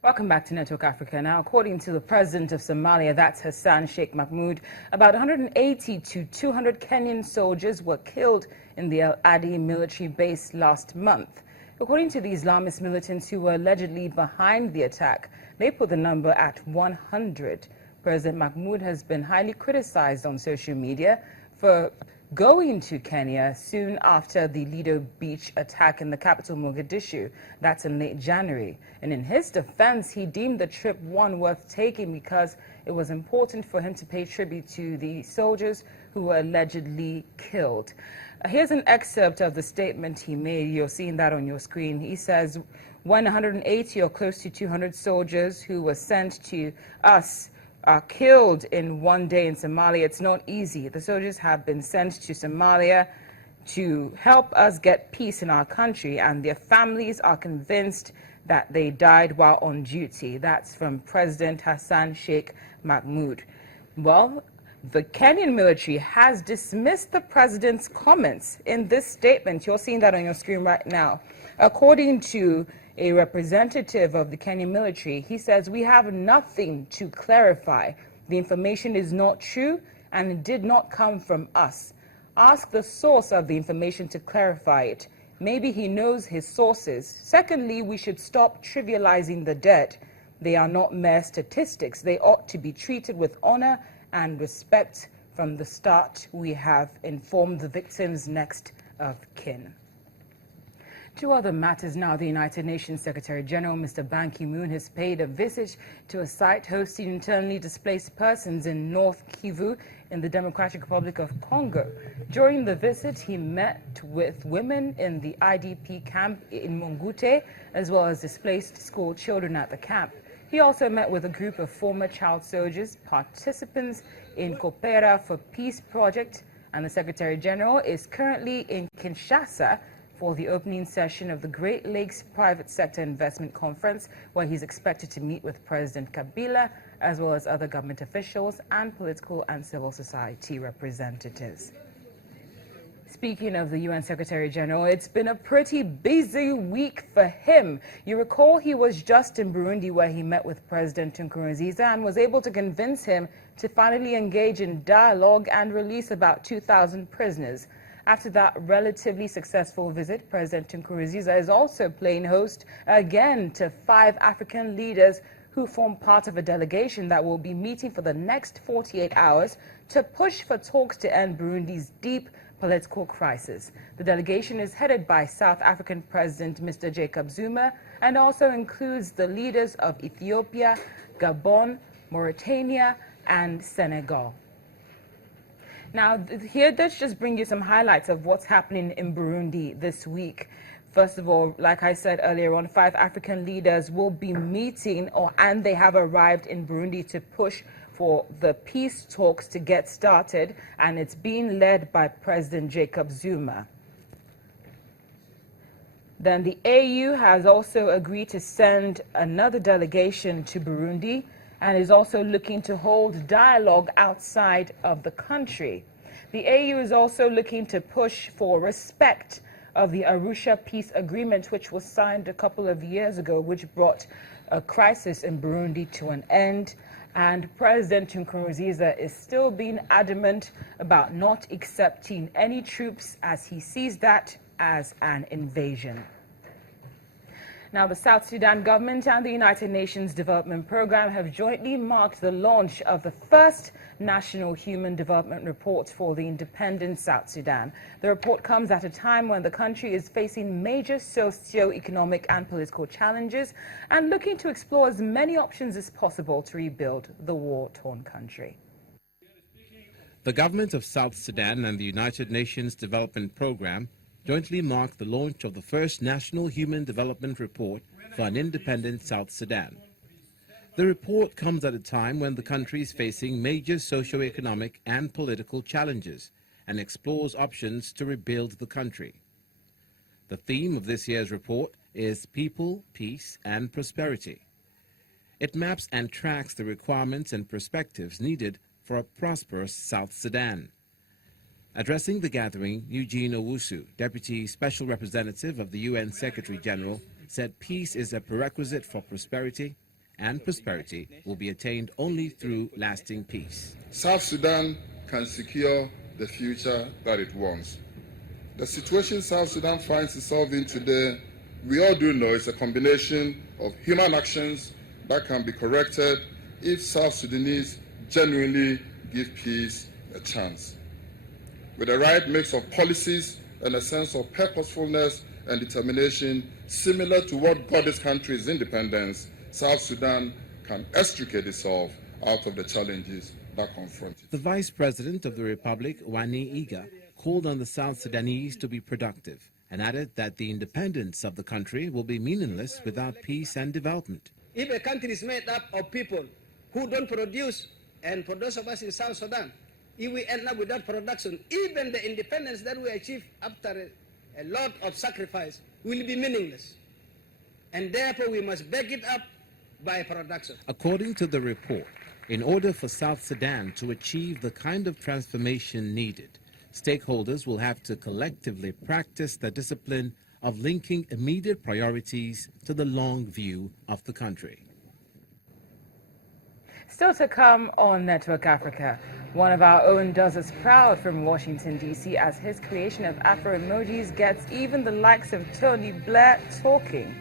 Welcome back to Network Africa. Now, according to the president of Somalia, that's Hassan Sheikh Mahmoud, about 180 to 200 Kenyan soldiers were killed in the El Adi military base last month. According to the Islamist militants who were allegedly behind the attack, they put the number at 100. President Mahmoud has been highly criticized on social media for going to Kenya soon after the Lido Beach attack in the capital Mogadishu. That's in late January. And in his defense, he deemed the trip one worth taking because it was important for him to pay tribute to the soldiers who were allegedly killed. Here's an excerpt of the statement he made. You're seeing that on your screen. He says, when 180 or close to 200 soldiers who were sent to us are killed in one day in Somalia, it's not easy. The soldiers have been sent to Somalia to help us get peace in our country, and their families are convinced that they died while on duty. That's from President Hassan Sheikh Mahmoud. Well, the Kenyan military has dismissed the president's comments in this statement. You're seeing that on your screen right now. According to a representative of the Kenyan military, he says, we have nothing to clarify. The information is not true and it did not come from us. Ask the source of the information to clarify it. Maybe he knows his sources. Secondly, we should stop trivializing the dead. They are not mere statistics. They ought to be treated with honor and respect. From the start, we have informed the victims' next of kin. Two other matters now. The United Nations Secretary General, Mr. Ban Ki-moon, has paid a visit to a site hosting internally displaced persons in North Kivu in the Democratic Republic of Congo. During the visit, he met with women in the IDP camp in Mongute, as well as displaced school children at the camp. He also met with a group of former child soldiers, participants in Coopera for Peace project, and the Secretary General is currently in Kinshasa for the opening session of the Great Lakes Private Sector Investment Conference, where he's expected to meet with President Kabila, as well as other government officials and political and civil society representatives. Speaking of the UN Secretary General, it's been a pretty busy week for him. You recall he was just in Burundi, where he met with President Nkurunziza and was able to convince him to finally engage in dialogue and release about 2,000 prisoners. After that relatively successful visit, President Nkurunziza is also playing host again to 5 African leaders who form part of a delegation that will be meeting for the next 48 hours to push for talks to end Burundi's deep political crisis. The delegation is headed by South African President Mr. Jacob Zuma and also includes the leaders of Ethiopia, Gabon, Mauritania, and Senegal. Now, here, let's just bring you some highlights of what's happening in Burundi this week. First of all, like I said earlier on, 5 African leaders will be meeting, and they have arrived in Burundi to push for the peace talks to get started, and it's being led by President Jacob Zuma. Then the AU has also agreed to send another delegation to Burundi, and is also looking to hold dialogue outside of the country. The AU is also looking to push for respect of the Arusha Peace Agreement, which was signed a couple of years ago, which brought a crisis in Burundi to an end. And President Nkurunziza is still being adamant about not accepting any troops, as he sees that as an invasion. Now, the South Sudan government and the United Nations Development Programme have jointly marked the launch of the first National Human Development Report for the independent South Sudan. The report comes at a time when the country is facing major socio-economic and political challenges and looking to explore as many options as possible to rebuild the war-torn country. The government of South Sudan and the United Nations Development Programme jointly marked the launch of the first National Human Development Report for an independent South Sudan. The report comes at a time when the country is facing major socio-economic and political challenges and explores options to rebuild the country. The theme of this year's report is People, Peace and Prosperity. It maps and tracks the requirements and perspectives needed for a prosperous South Sudan. Addressing the gathering, Eugene Owusu, Deputy Special Representative of the UN Secretary General, said peace is a prerequisite for prosperity and prosperity will be attained only through lasting peace. South Sudan can secure the future that it wants. The situation South Sudan finds itself in today, we all do know, is a combination of human actions that can be corrected if South Sudanese genuinely give peace a chance. With the right mix of policies and a sense of purposefulness and determination similar to what got this country's independence, South Sudan can extricate itself out of the challenges that confront it. The Vice President of the Republic, Wani Iga, called on the South Sudanese to be productive and added that the independence of the country will be meaningless without peace and development. If a country is made up of people who don't produce, and for those of us in South Sudan, if we end up without production, even the independence that we achieve after a lot of sacrifice will be meaningless. And therefore we must back it up by production. According to the report, in order for South Sudan to achieve the kind of transformation needed, stakeholders will have to collectively practice the discipline of linking immediate priorities to the long view of the country. Still to come on Network Africa, one of our own does us proud from Washington, D.C. as his creation of Afro emojis gets even the likes of Tony Blair talking.